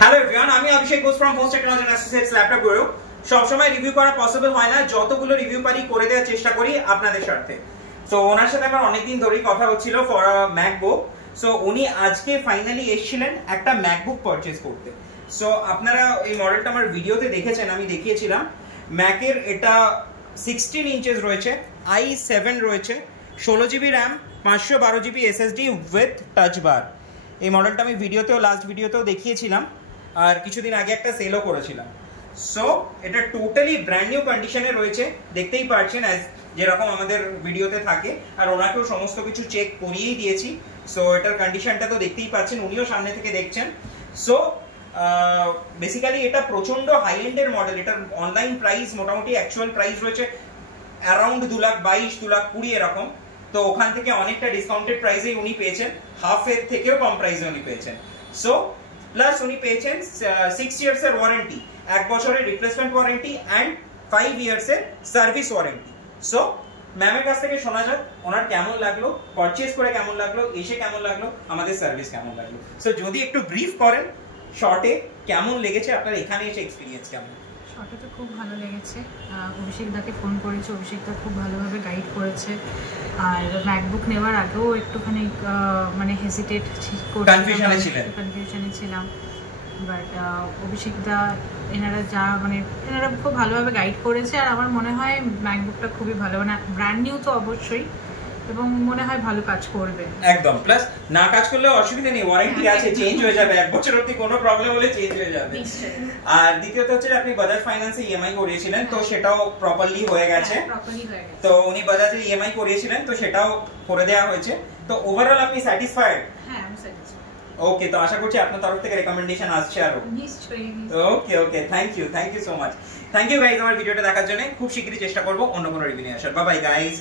Hello everyone, আমি Abhishek Ghosh from ফোস্ট technology and associates laptop Guru. সবসময় রিভিউ করা পসিবল হয় না, যতগুলো রিভিউ পারি করে দেওয়ার চেষ্টা করি আপনাদের স্বার্থে। তো ওনার সাথে আমার অনেকদিন ধরেই কথা হচ্ছিল ফর ম্যাকবুক। সো উনি আজকে ফাইনালি এসেছিলেন একটা ম্যাকবুক পারচেজ করতে। সো আপনারা এই মডেলটা আমার ভিডিওতে দেখেছেন, আমি দেখিয়েছিলাম। ম্যাকের এটা 16 ইঞ্চেস রয়েছে, i7 রয়েছে, 16 GB RAM, 512 GB SSD with touch বার। এই মডেলটা আমি লাস্ট ভিডিওতেও দেখিয়েছিলাম, আর কিছুদিন আগে একটা সেলও করেছিলাম। সো এটা টোটালি ব্র্যান্ড নিউ কন্ডিশনে রয়েছে, দেখতেই পাচ্ছেন যেরকম আমাদের ভিডিওতে থাকে। আর ওনাকেও সমস্ত কিছু চেক করিয়েই দিয়েছি। সো এটার কন্ডিশনটা তো দেখতেই পাচ্ছেন, উনিও সামনে থেকে দেখছেন। সো বেসিক্যালি এটা প্রচন্ড হাই এন্ডের মডেল। এটার অনলাইন প্রাইস মোটামুটি অ্যাকচুয়াল প্রাইস রয়েছে অ্যারাউন্ড 2,22,000 2,20,000 এরকম। তো ওখান থেকে অনেকটা ডিসকাউন্টেড প্রাইসে উনি পেয়েছেন, হাফ এর থেকেও কম প্রাইসে উনি পেয়েছেন। সো প্লাস উনি পেয়েছেন 6 ইয়ার্স এর ওয়ারেন্টি, 1 বছরের রিপ্লেসমেন্ট ওয়ারেন্টি এন্ড 5 ইয়ার্স এর সার্ভিস ওয়ারেন্টি। সো ম্যামের কাছ থেকে শোনা যাক ওনার কেমন লাগলো, পারচেজ করে কেমন লাগলো, এসে কেমন লাগলো, আমাদের সার্ভিস কেমন লাগলো। সো যদি একটু ব্রিফ করেন শর্টে কেমন লেগেছে আপনার এখানে এসে এক্সপিরিয়েন্স কেমন? শর্টে তো খুব ভালো লেগেছে। অভিষেক দাকে ফোন করেছে, অভিষেক দা খুব ভালোভাবে গাইড করেছে। আর ম্যাকবুক নেওয়ার আগেও একটুখানি মানে হেজিটেট কনফিউশনে ছিলাম, বাট অভিষেক দা এনারা খুব ভালোভাবে গাইড করেছে। আর আমার মনে হয় ম্যাকবুকটা খুবই ভালো, মানে ব্র্যান্ড নিউ তো অবশ্যই, এবং মনে হয় ভালো কাজ করবে একদম। প্লাস না কাজ করলে অসুবিধা নেই, ওয়ারেন্টি আছে, চেঞ্জ হয়ে যাবে 1 বছর অবধি, কোনো প্রবলেম হলে চেঞ্জ হয়ে যাবে। আর দ্বিতীয়ত হচ্ছে আপনি বাজাজ ফাইন্যান্সে ইএমআই করিয়েছিলেন, তো সেটাও প্রপারলি হয়ে গেছে। তো উনি বাজাজে ইএমআই করিয়েছিলেন, তো সেটাও করে দেওয়া হয়েছে। তো ওভারঅল আপনি স্যাটিসফাইড? হ্যাঁ, আমি স্যাটিসফাইড। ওকে, তো আশা করছি আপনার তরফ থেকে রেকমেন্ডেশন আসছে আরো। নিশ্চয়ই। Okay, thank you so much. Thank you guys আমার ভিডিওটা দেখার জন্য। খুব শীঘ্রই চেষ্টা করব অন্য কোনো রিভিউ নিয়ে আসার। Bye bye guys.